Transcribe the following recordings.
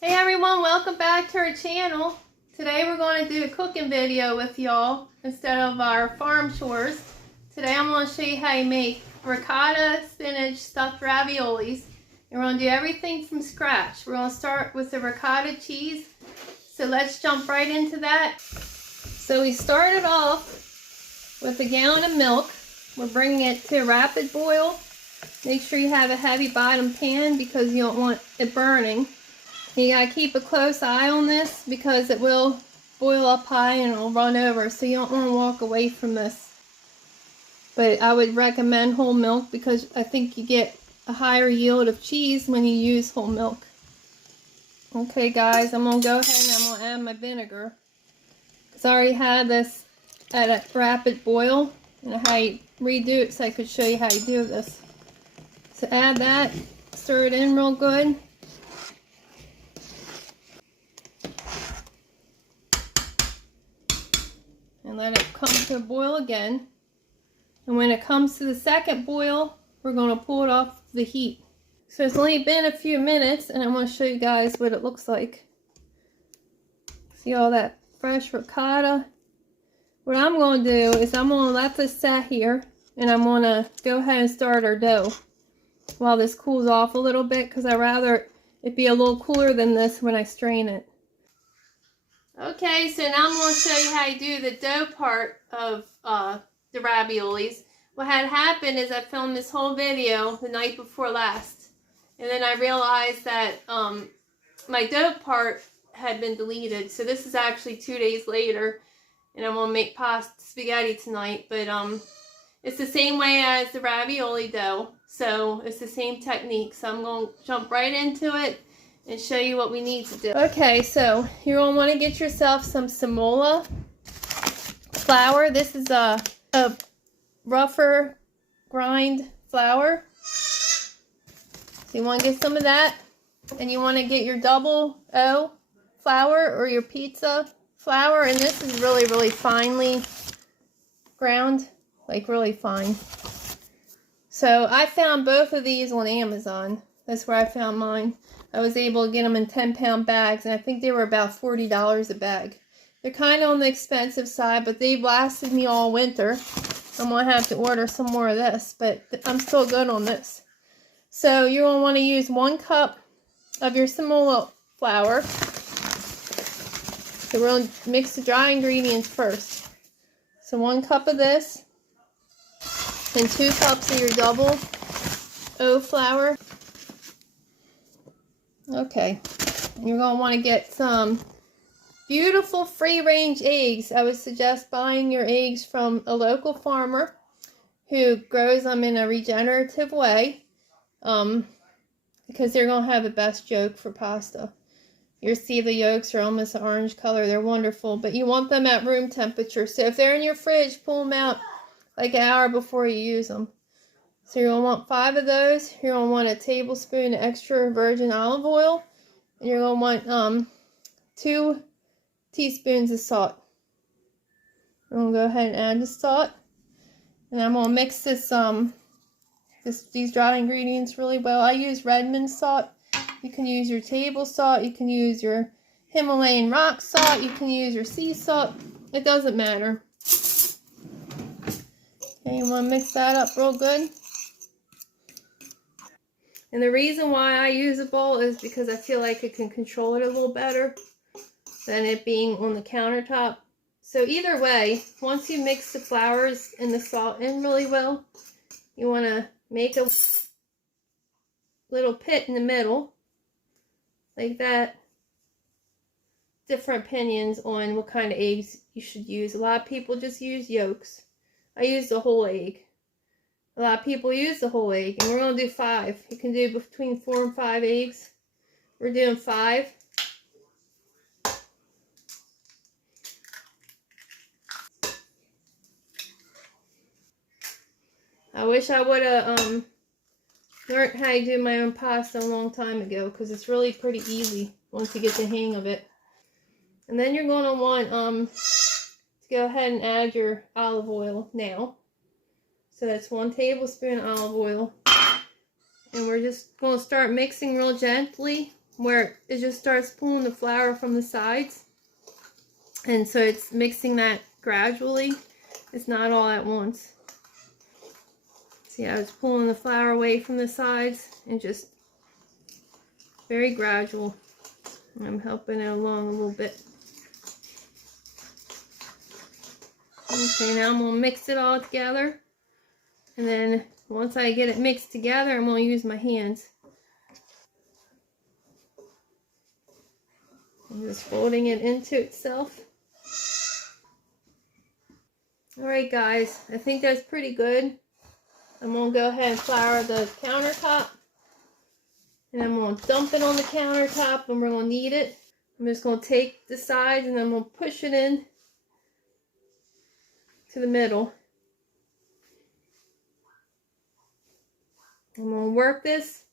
Hey everyone, welcome back to our channel. Today we're going to do a cooking video with y'all instead of our farm chores. Today I'm going to show you how you make ricotta, spinach, stuffed raviolis. And we're going to do everything from scratch. We're going to start with the ricotta cheese. So let's jump right into that. So we started off with a gallon of milk. We're bringing it to a rapid boil. Make sure you have a heavy bottom pan because you don't want it burning. You gotta keep a close eye on this because it will boil up high and it'll run over, so you don't want to walk away from this. But I would recommend whole milk because I think you get a higher yield of cheese when you use whole milk. Okay guys, I'm gonna go ahead and I'm gonna add my vinegar. Because I already had this at a rapid boil and I redo it so I could show you how you do this. So add that, stir it in real good. And let it come to a boil again. And when it comes to the second boil, we're going to pull it off the heat. So it's only been a few minutes and I want to show you guys what it looks like. See all that fresh ricotta? What I'm going to do is I'm going to let this set here and I'm going to go ahead and start our dough while this cools off a little bit because I'd rather it be a little cooler than this when I strain it. Okay, so now I'm going to show you how you do the dough part of the raviolis. What had happened is I filmed this whole video the night before last. And then I realized that my dough part had been deleted. So this is actually 2 days later. And I'm going to make pasta spaghetti tonight. But it's the same way as the ravioli dough. So it's the same technique. So I'm going to jump right into it and show you what we need to do. Okay, so you're going to want to get yourself some semola flour. This is a rougher grind flour. So you want to get some of that. And you want to get your double O flour or your pizza flour. And this is really, really finely ground. Like really fine. So I found both of these on Amazon. That's where I found mine. I was able to get them in 10-pound bags, and I think they were about $40 a bag. They're kind of on the expensive side, but they've lasted me all winter. I'm going to have to order some more of this, but I'm still good on this. So you're going to want to use 1 cup of your semola flour. So we're going to mix the dry ingredients first. So 1 cup of this, and 2 cups of your double O flour. Okay, you're going to want to get some beautiful free-range eggs. I would suggest buying your eggs from a local farmer who grows them in a regenerative way because they're going to have the best yolk for pasta. You'll see the yolks are almost an orange color. They're wonderful, but you want them at room temperature. So if they're in your fridge, pull them out like an hour before you use them. So you're going to want 5 of those. You're going to want a tablespoon of extra virgin olive oil. And you're going to want 2 teaspoons of salt. I'm going to go ahead and add the salt. And I'm going to mix these dry ingredients really well. I use Redmond salt. You can use your table salt. You can use your Himalayan rock salt. You can use your sea salt. It doesn't matter. Okay, you want to mix that up real good. And the reason why I use a bowl is because I feel like I can control it a little better than it being on the countertop. So either way, once you mix the flours and the salt in really well, you want to make a little pit in the middle, like that. Different opinions on what kind of eggs you should use. A lot of people just use yolks. I use the whole egg. A lot of people use the whole egg, and we're going to do 5. You can do between 4 and 5 eggs. We're doing 5. I wish I would have learned how to do my own pasta a long time ago, because it's really pretty easy once you get the hang of it. And then you're going to want to go ahead and add your olive oil now. So that's 1 tablespoon olive oil. And we're just going to start mixing real gently where it just starts pulling the flour from the sides. And so it's mixing that gradually. It's not all at once. See, I was pulling the flour away from the sides and just very gradual. I'm helping it along a little bit. Okay, now I'm going to mix it all together. And then once I get it mixed together, I'm going to use my hands. I'm just folding it into itself. Alright guys, I think that's pretty good. I'm going to go ahead and flour the countertop. And I'm going to dump it on the countertop and we're going to knead it. I'm just going to take the sides and I'm going to push it in to the middle. I'm going to work this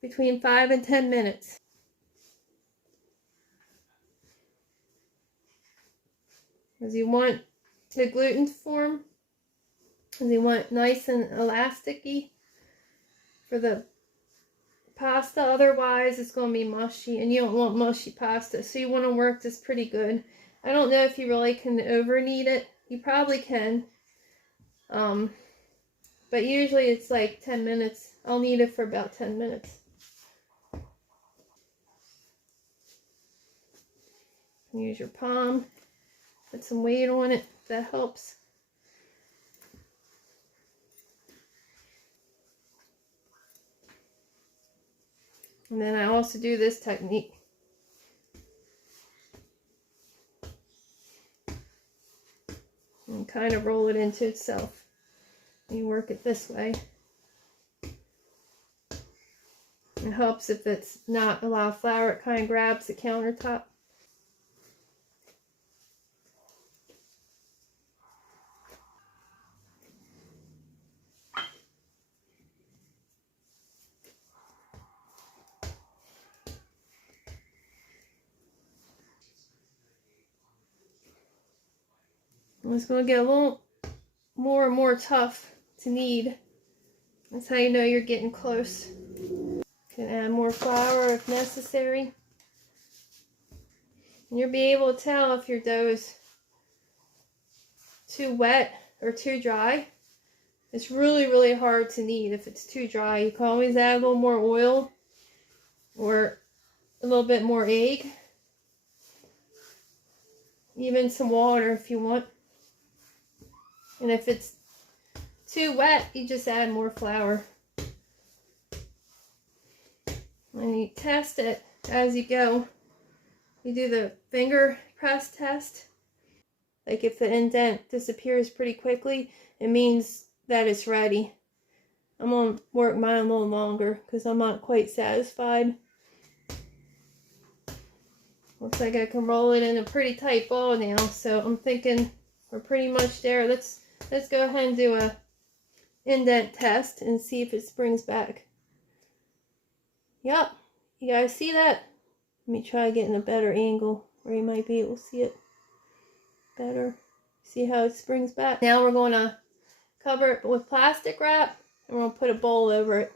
between 5 and 10 minutes. Because you want the gluten to form. Because you want nice and elasticy for the pasta. Otherwise it's going to be mushy and you don't want mushy pasta. So you want to work this pretty good. I don't know if you really can over knead it. You probably can. But usually it's like 10 minutes. I'll knead it for about 10 minutes. Use your palm. Put some weight on it. That helps. And then I also do this technique. And kind of roll it into itself. You work it this way. It helps if it's not a lot of flour. It kind of grabs the countertop. It's going to get a little more and more tough to knead. That's how you know you're getting close. You can add more flour if necessary. And you'll be able to tell if your dough is too wet or too dry. It's really, really hard to knead if it's too dry. You can always add a little more oil or a little bit more egg. Even some water if you want. And if it's too wet, you just add more flour. And you test it as you go. You do the finger press test. Like if the indent disappears pretty quickly, it means that it's ready. I'm going to work mine a little longer because I'm not quite satisfied. Looks like I can roll it in a pretty tight ball now. So I'm thinking we're pretty much there. Let's go ahead and do a indent test and see if it springs back. Yep, you guys see that? Let me try getting a better angle where you might be able to see it better. See how it springs back? Now we're going to cover it with plastic wrap and we're going to put a bowl over it.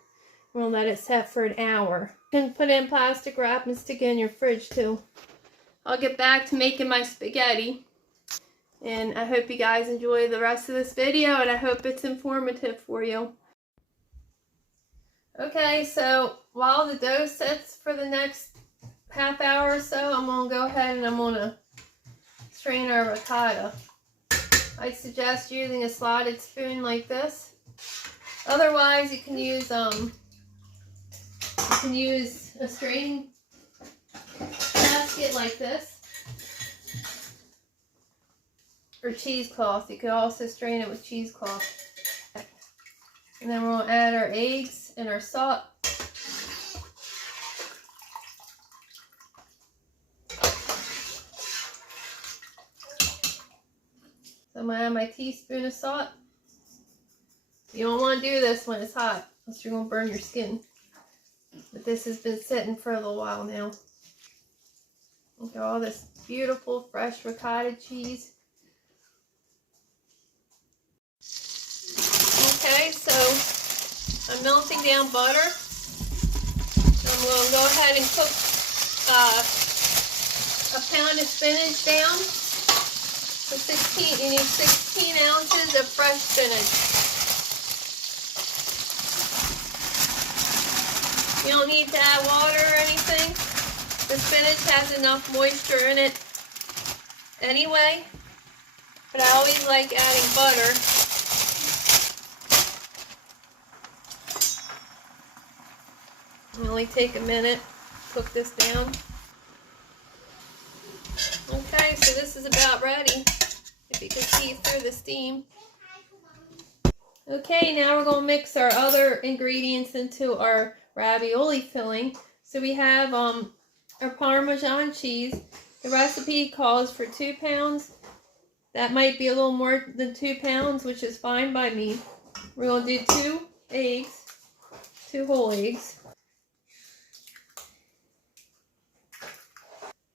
We're going to let it set for an hour. You can put it in plastic wrap and stick it in your fridge too. I'll get back to making my spaghetti. And I hope you guys enjoy the rest of this video and I hope it's informative for you. Okay, so while the dough sets for the next half hour or so, I'm going to go ahead and I'm going to strain our ricotta. I suggest using a slotted spoon like this. Otherwise, you can use a straining basket like this. Or cheesecloth. You could also strain it with cheesecloth. And then we'll add our eggs and our salt. So I'm going to add my teaspoon of salt. You don't want to do this when it's hot, else you're going to burn your skin. But this has been sitting for a little while now. Look at all this beautiful fresh ricotta cheese. Okay, so I'm melting down butter. So I'm going to go ahead and cook a pound of spinach down. So you need 16 ounces of fresh spinach. You don't need to add water or anything. The spinach has enough moisture in it anyway, but I always like adding butter. It'll only take a minute to cook this down. Okay, so this is about ready, if you can see through the steam. Okay, now we're going to mix our other ingredients into our ravioli filling. So we have our Parmesan cheese. The recipe calls for 2 pounds. That might be a little more than 2 pounds, which is fine by me. We're going to do 2 eggs, 2 whole eggs.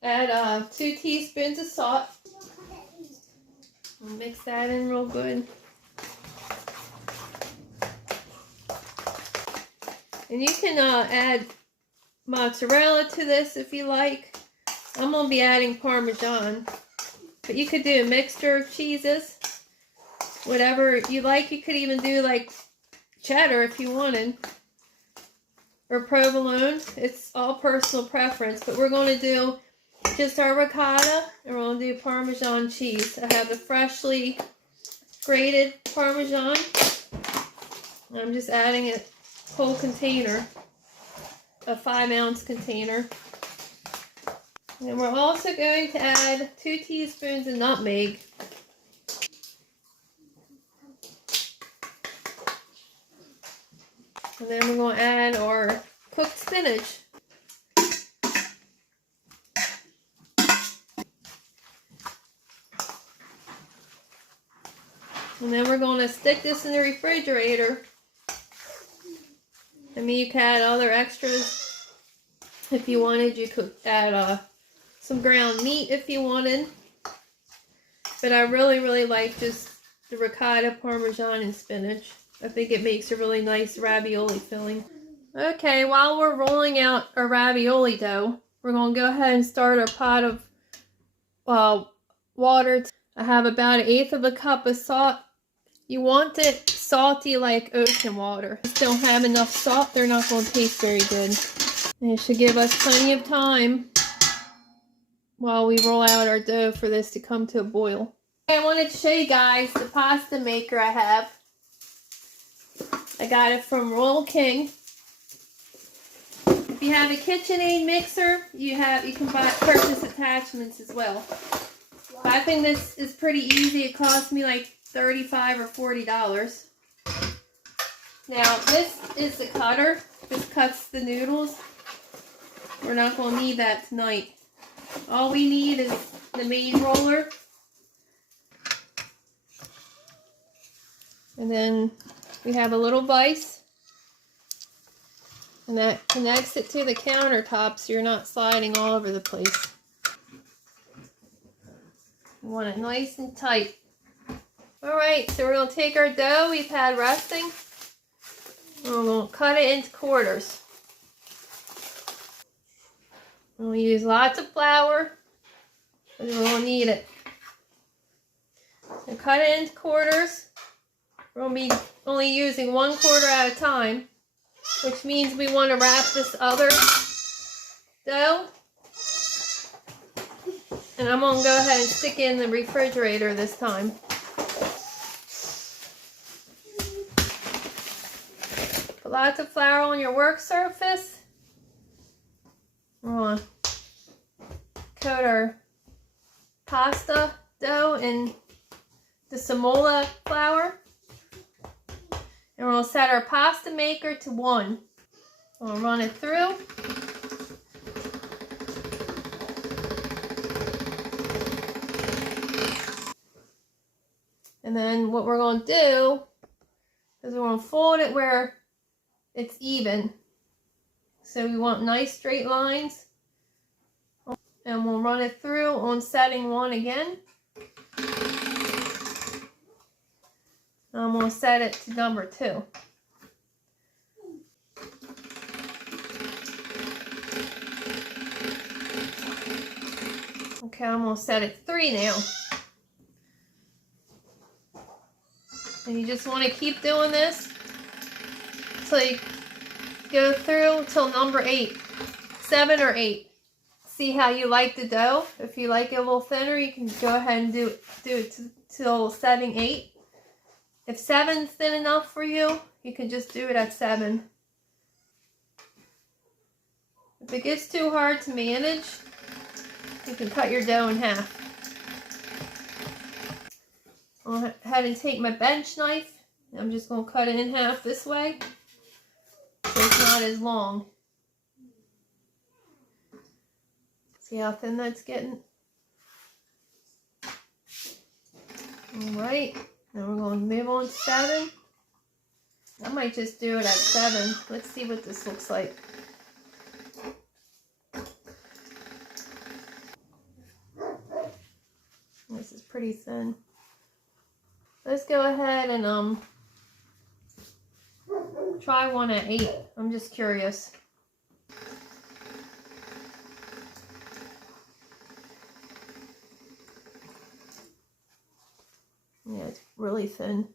Add 2 teaspoons of salt. We'll mix that in real good. And you can add mozzarella to this if you like. I'm going to be adding Parmesan. But you could do a mixture of cheeses. Whatever you like. You could even do like cheddar if you wanted. Or provolone. It's all personal preference. But we're going to do just our ricotta. And we're going to do Parmesan cheese. I have the freshly grated Parmesan. I'm just adding it. Whole container, a 5-ounce container. And we're also going to add 2 teaspoons of nutmeg. And then we're going to add our cooked spinach. And then we're going to stick this in the refrigerator. I mean, you could add other extras if you wanted. You could add some ground meat if you wanted. But I really like just the ricotta, Parmesan, and spinach. I think it makes a really nice ravioli filling. Okay, while we're rolling out our ravioli dough, we're going to go ahead and start our pot of water. I have about 1/8 of a cup of salt. You want it salty like ocean water. If you don't have enough salt, they're not going to taste very good. And it should give us plenty of time while we roll out our dough for this to come to a boil. Okay, I wanted to show you guys the pasta maker I have. I got it from Royal King. If you have a KitchenAid mixer, you can purchase attachments as well. But I think this is pretty easy. It cost me like $35 or $40. Now this is the cutter. This cuts the noodles. We're not going to need that tonight. All we need is the main roller. And then we have a little vise. And that connects it to the countertop so you're not sliding all over the place. You want it nice and tight. Alright, so we're going to take our dough we've had resting, and we're going to cut it into quarters. We'll use lots of flour, because we're going to need it. So cut it into quarters. We're going to be only using 1/4 at a time, which means we want to wrap this other dough. And I'm going to go ahead and stick it in the refrigerator this time. Put lots of flour on your work surface. We're going to coat our pasta dough in the semola flour. And we're going to set our pasta maker to 1. We'll run it through. And then what we're going to do is we're going to fold it where it's even. So we want nice straight lines. And we'll run it through on setting 1 again. I'm going to set it to number 2. Okay, I'm gonna set it 3 now. And you just want to keep doing this until you go through till number 8, 7 or 8. See how you like the dough. If you like it a little thinner, you can go ahead and do it till setting 8. If 7's thin enough for you, you can just do it at 7. If it gets too hard to manage, you can cut your dough in half. I'll go ahead and take my bench knife. I'm just going to cut it in half this way so it's not as long. See how thin that's getting? Alright, now we're going to move on to 7. I might just do it at 7. Let's see what this looks like. This is pretty thin. Let's go ahead and try one at 8. I'm just curious. Yeah, it's really thin.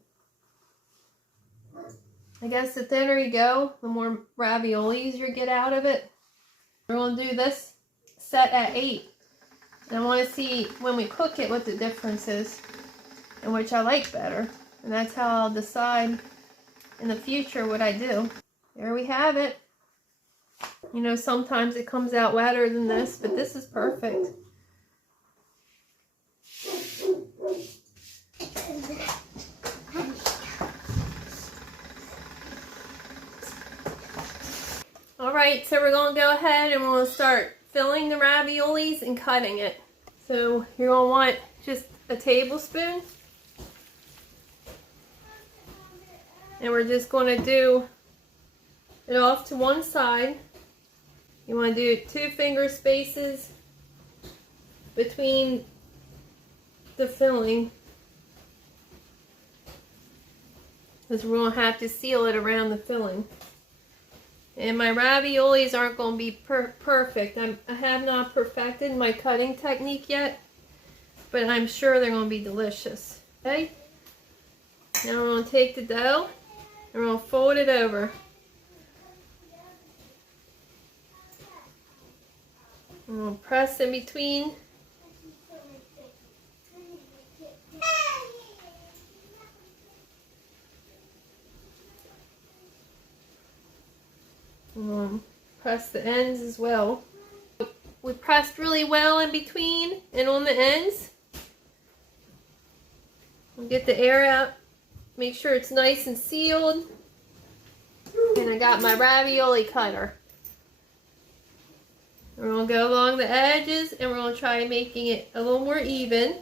I guess the thinner you go, the more raviolis you get out of it. We're going to do this set at 8. And I want to see when we cook it what the difference is, and which I like better. And that's how I'll decide in the future what I do. There we have it. You know, sometimes it comes out wetter than this, but this is perfect. Alright, so we're going to go ahead and we're going to start filling the raviolis and cutting it. So you're going to want just a tablespoon. And we're just going to do it off to one side. You want to do 2 finger spaces between the filling, because we're going to have to seal it around the filling. And my raviolis aren't going to be perfect. I have not perfected my cutting technique yet, but I'm sure they're going to be delicious. Okay? Now we're going to take the dough and we're going to fold it over. I'm going to press in between. Press the ends as well. We pressed really well in between and on the ends. We'll get the air out. Make sure it's nice and sealed. And I got my ravioli cutter. We're going to go along the edges and we're going to try making it a little more even,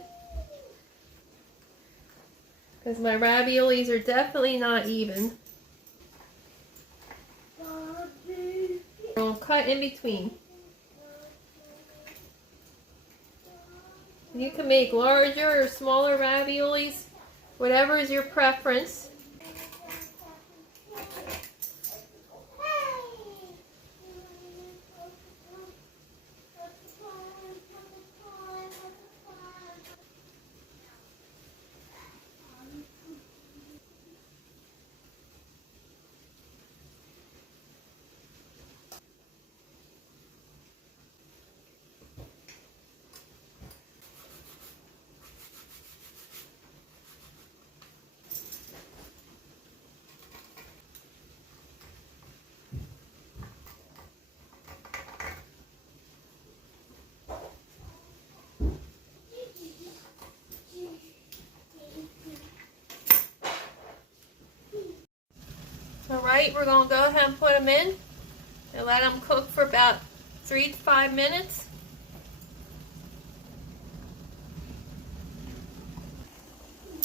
because my raviolis are definitely not even. We're going to cut in between. You can make larger or smaller raviolis, whatever is your preference. Alright, we're going to go ahead and put them in and let them cook for about 3 to 5 minutes.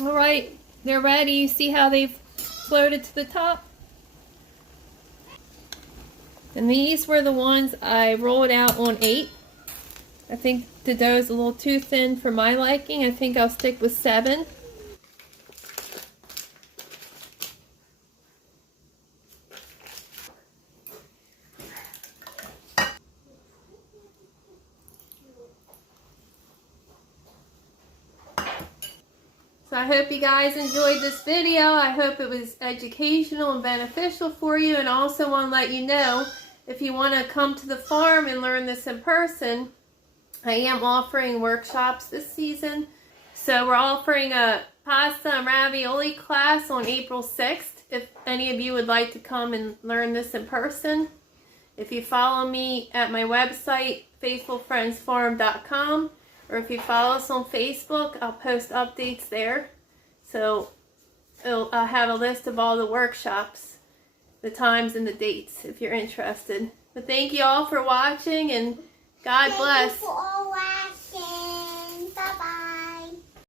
Alright, they're ready. You see how they've floated to the top? And these were the ones I rolled out on 8. I think the dough is a little too thin for my liking. I think I'll stick with 7. So I hope you guys enjoyed this video. I hope it was educational and beneficial for you. And I also want to let you know, if you want to come to the farm and learn this in person, I am offering workshops this season. So we're offering a pasta and ravioli class on April 6th. If any of you would like to come and learn this in person. If you follow me at my website, faithfulfriendsfarm.com, or if you follow us on Facebook, I'll post updates there. So I'll have a list of all the workshops, the times and the dates if you're interested. But thank you all for watching, and God bless. Thank you for all